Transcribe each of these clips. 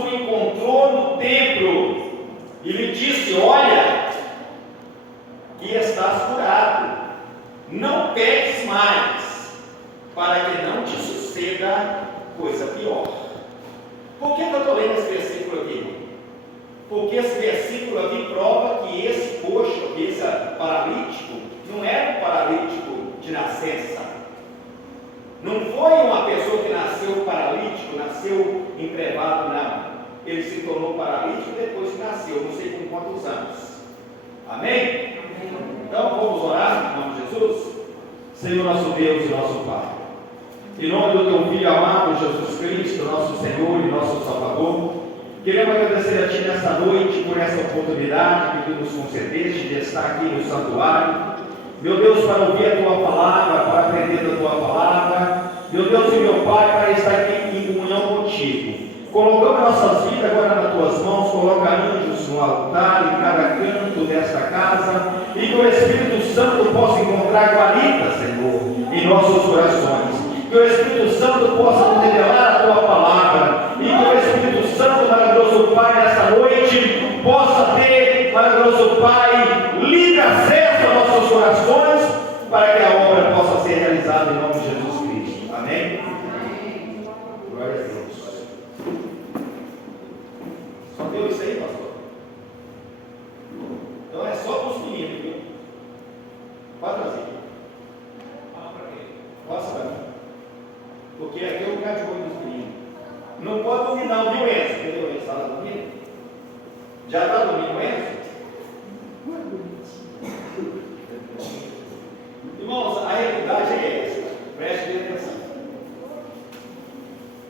o encontrou no templo e lhe disse: olha, que estás curado, não peques mais, para que não te suceda coisa pior. Por que eu estou lendo esse versículo aqui? Porque esse versículo aqui prova que esse coxo, que esse paralítico, não era um paralítico de nascença. Não foi uma pessoa que nasceu paralítico, nasceu encrevado, não. Ele se tornou paralítico depois que nasceu, não sei com quantos anos. Amém? Então vamos orar em nome de Jesus? Senhor nosso Deus e nosso Pai, em nome do Teu Filho amado Jesus Cristo, nosso Senhor e nosso Salvador, queremos agradecer a Ti nesta noite por essa oportunidade que Tu nos concedeste de estar aqui no santuário. Meu Deus, para ouvir a Tua palavra, para aprender a Tua palavra, meu Deus e meu Pai, para estar aqui em comunhão contigo. Colocamos nossas vidas agora nas Tuas mãos, coloca anjos no altar, em cada canto desta casa, e que o Espírito Santo possa encontrar guarida, Senhor, em nossos corações. Que o Espírito Santo possa nos revelar a Tua palavra, e que o Espírito Santo, maravilhoso Pai, nesta noite, possa ter, maravilhoso Pai, livre acesso aos nossos corações, para que a obra possa ser realizada em nome de Jesus Cristo. Amém? Glória a Deus. Só deu isso aí, pastor? Então é só para os meninos, viu? Pode trazer. Fala para quê? Passa para mim. Porque aqui é o lugar de olho dos meninos. Não pode dormir não, viu, Enzo? Cadê o Enzo? Está lá dormindo? Já está dormindo, Enzo? Irmãos, a realidade é essa. Preste atenção.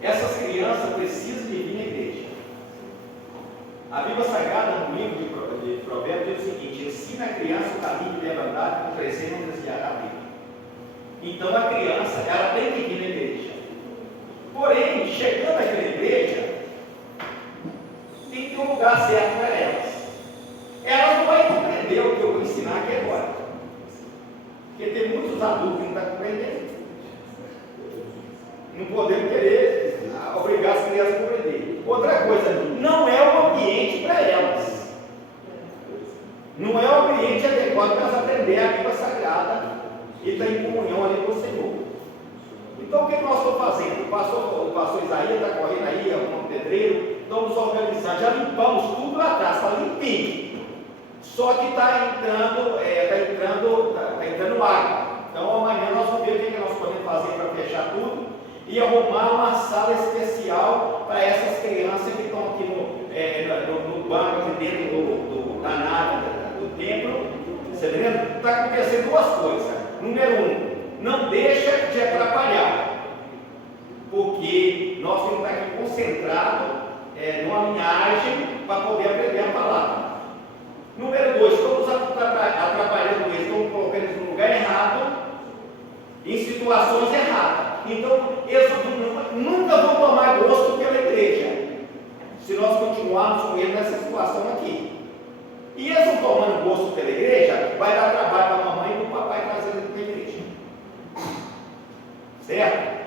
Essas crianças precisam de vir na igreja. A Bíblia Sagrada, no livro de Provérbios, diz o seguinte: ensina a criança o caminho de levantar, para crescer e não desviar a vida. Então a criança, ela tem que vir na igreja. Porém, chegando aqui na igreja, tem que ter um lugar certo para elas. Elas não vão compreender o que eu vou ensinar aqui agora. Porque tem muitos adultos que não estão compreendendo. Não podemos querer obrigar as crianças a compreender. Outra coisa, não é o ambiente para elas. Não é o ambiente adequado para elas aprenderem a Bíblia Sagrada e estar em comunhão ali com o Senhor. Então o que nós estamos fazendo? O pastor Isaías está correndo aí, arrumando um pedreiro, estamos organizando, já limpamos tudo lá atrás, está limpinho. Só que está entrando água. Então amanhã nós vamos ver o que nós podemos fazer para fechar tudo e arrumar uma sala especial para essas crianças que estão aqui no banco, aqui dentro da nave do templo. Você lembra? Está acontecendo duas coisas. Número um, não deixa de atrapalhar, porque nós temos que estar aqui concentrados numa linhagem para poder aprender a palavra. Número dois, estamos atrapalhando eles, estamos colocando eles no lugar errado, em situações erradas. Então, eles nunca vão tomar gosto pela igreja, se nós continuarmos com eles nessa situação aqui. E eles não tomando gosto pela igreja, vai dar trabalho para a mamãe e para o papai trazer eles para a igreja. Certo?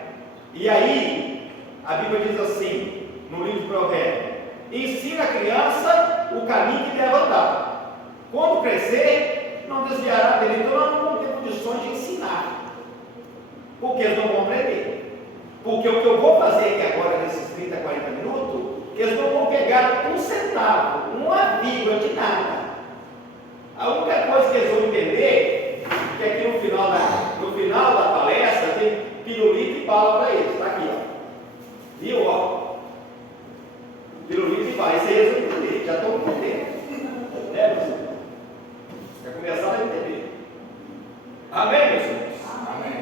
E aí, a Bíblia diz assim, no livro de Provérbios: ensina a criança o caminho que deve andar. Quando crescer, não desviará dele. Então nós não vamos ter condições de ensinar, porque eles não vão aprender. Porque o que eu vou fazer aqui agora, nesses 30, 40 minutos, eles não vão pegar um centavo, uma vírgula de nada. A única coisa que eles vão entender é que aqui no final da palestra tem pirulito e bala para eles. Está aqui, ó. Viu, ó? Pirulito e bala. Isso aí eles vão entender. Já estão entendendo. Né, meus irmãos? Já começaram a entender. Amém, meus irmãos? Amém.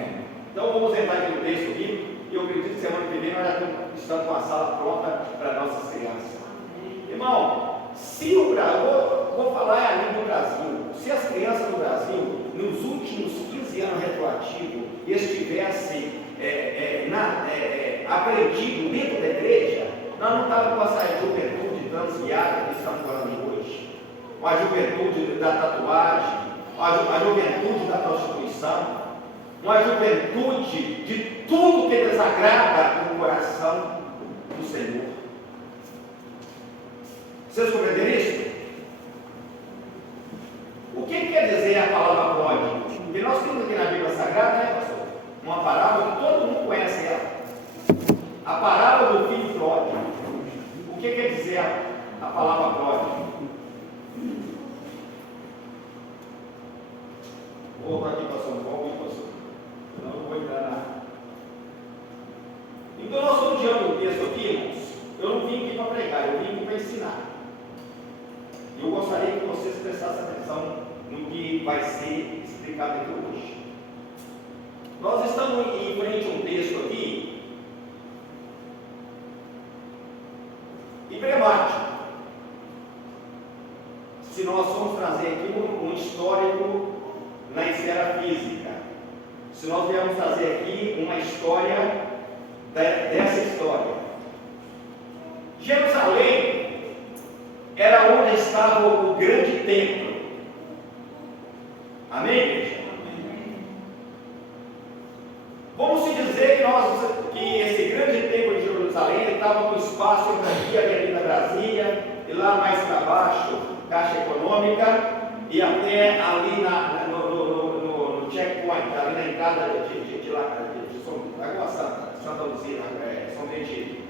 Então vamos entrar aqui no texto aqui. E eu acredito que semana que vem nós já estamos com a sala pronta para nossas crianças. Irmão, se o Brasil, vou falar ali do Brasil, se as crianças do Brasil, nos últimos 15 anos retroativos, estivessem aprendido dentro da igreja, nós não estávamos com essa juventude transviada que estamos falando hoje. A juventude da tatuagem, a juventude da prostituição, uma juventude de tudo que desagrada o coração do Senhor. Vocês compreenderam isso? O que quer dizer a palavra pródigo? Porque nós temos aqui na Bíblia Sagrada, né, pastor? Uma parábola que todo mundo conhece ela. A parábola do filho pródigo. O que quer dizer a palavra pródigo? Vou voltar aqui para São Paulo, pastor. Não vou entrar na. Então nós estamos diante do texto aqui, irmãos. Eu não vim aqui para pregar, eu vim aqui para ensinar. E eu gostaria que vocês prestassem atenção no que vai ser explicado aqui hoje. Nós estamos em frente a um texto aqui emblemático. Se nós formos trazer aqui um histórico na esfera física, se nós viermos trazer aqui uma história dessa história, Jerusalém era onde estava o grande templo. Amém, igreja? Vamos se dizer que esse grande templo de Jerusalém estava no espaço entre aqui e a Avenida Brasília, e lá mais para baixo, Caixa Econômica, e até ali no checkpoint, ali na entrada de Lagoa Santa, Santa Luzia, São Benedito.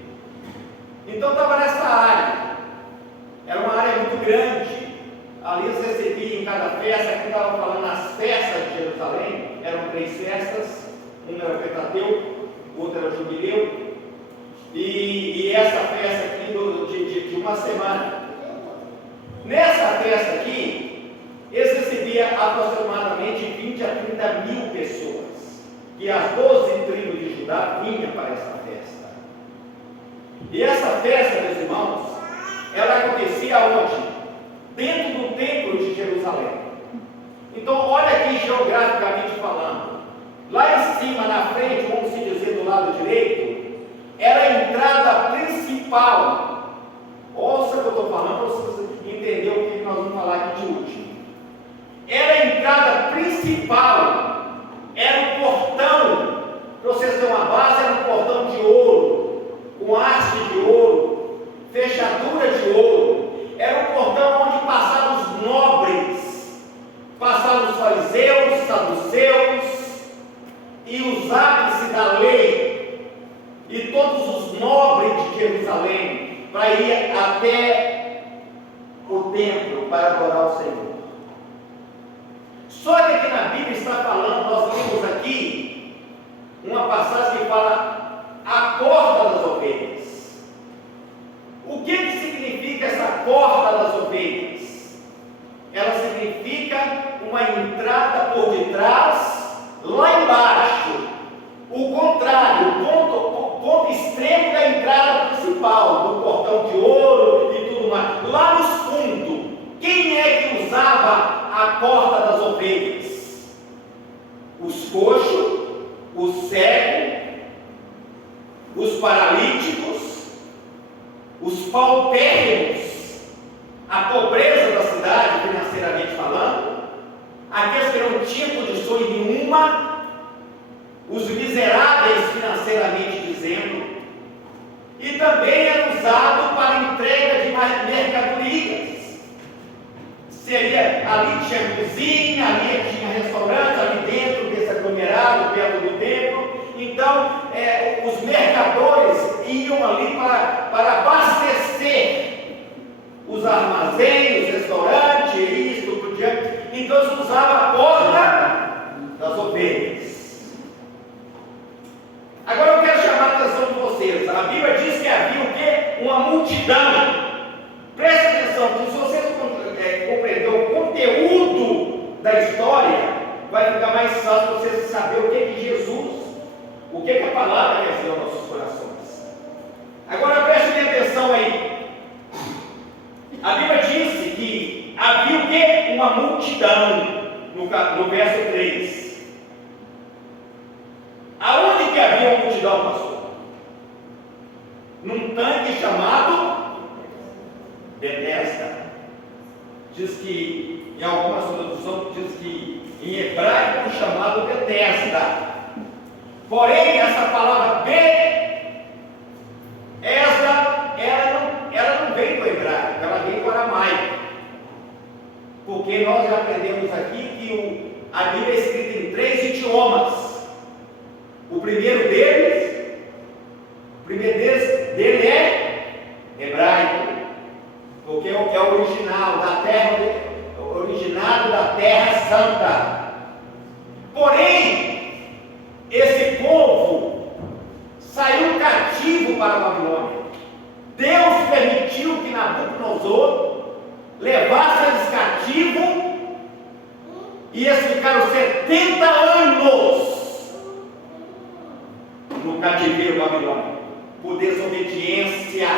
Então estava nessa área. Era uma área muito grande. Ali eles recebiam em cada festa. Aqui estava falando nas festas de Jerusalém. Eram 3 festas. Uma era o Pentateuco, outra era o Jubileu. E essa festa aqui de uma semana. Nessa festa aqui, eles recebiam aproximadamente 20 a 30 mil pessoas. E as 12 tribos de Judá vinham para essa festa. E essa festa, meus irmãos, ela acontecia onde? Dentro do templo de Jerusalém. Então, olha aqui geograficamente falando. Lá em cima, na frente, vamos se dizer do lado direito, era a entrada principal. Ouça o que eu estou falando para vocês entenderem o que nós vamos falar aqui de último. Era a entrada principal, era o portão, para vocês terem uma base, era um portão de ouro, com haste de ouro, fechadura de ouro. Era um portão onde passavam os nobres, passavam os fariseus, saduceus e os ápices da lei, e todos os nobres de Jerusalém, para ir até o templo para adorar o Senhor. Só que aqui na Bíblia está falando, nós temos aqui uma passagem que fala a porta das ovelhas. O que significa essa porta das ovelhas? Ela significa uma entrada por detrás, lá embaixo. O contrário, o ponto extremo da entrada principal, do portão de ouro e tudo mais. Lá nos fundos, quem é que usava a porta das ovelhas? Os coxos, os cegos, os paralíticos, os paupérrimos, a pobreza da cidade, financeiramente falando, aqueles que não tinham condições nenhuma, os miseráveis financeiramente dizendo, e também era usado para entrega de mercadorias. Seria, ali tinha cozinha, ali tinha restaurante, ali dentro desse aglomerado, perto do templo. Então, os mercadores iam ali para abastecer os armazéns, os restaurantes, isso, por diante. Então, eles usavam a porta das ovelhas. Agora eu quero chamar a atenção de vocês. A Bíblia diz que havia o quê? Uma multidão. Preste atenção, porque se vocês compreender o conteúdo da história, vai ficar mais fácil vocês saber o que Jesus, o que a palavra quer dizer aos nossos corações. Agora prestem atenção aí. A Bíblia disse que havia o quê? Uma multidão, no verso 3. Aonde que havia uma multidão, pastor? Num tanque chamado Betesda. Diz que, em algumas traduções, diz que em hebraico chamado Betesda. Porém, essa palavra Betesda, ela não vem do hebraico, ela vem com Porque nós já aprendemos aqui que a Bíblia é escrita em 3 idiomas. O primeiro deles é hebraico, porque é o original da terra, originado da Terra Santa. Porém, esse povo saiu cativo para a Babilônia. Deus permitiu que Nabucodonosor levasse eles cativo, e eles ficaram 70 anos no cativeiro babilônico, por desobediência,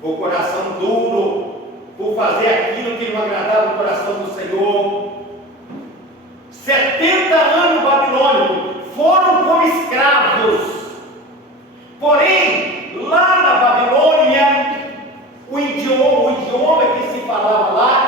por coração duro, por fazer aquilo que não agradava o coração do Senhor. 70 anos babilônicos, foram como escravos. Porém, lá na Babilônia, o idioma que se falava lá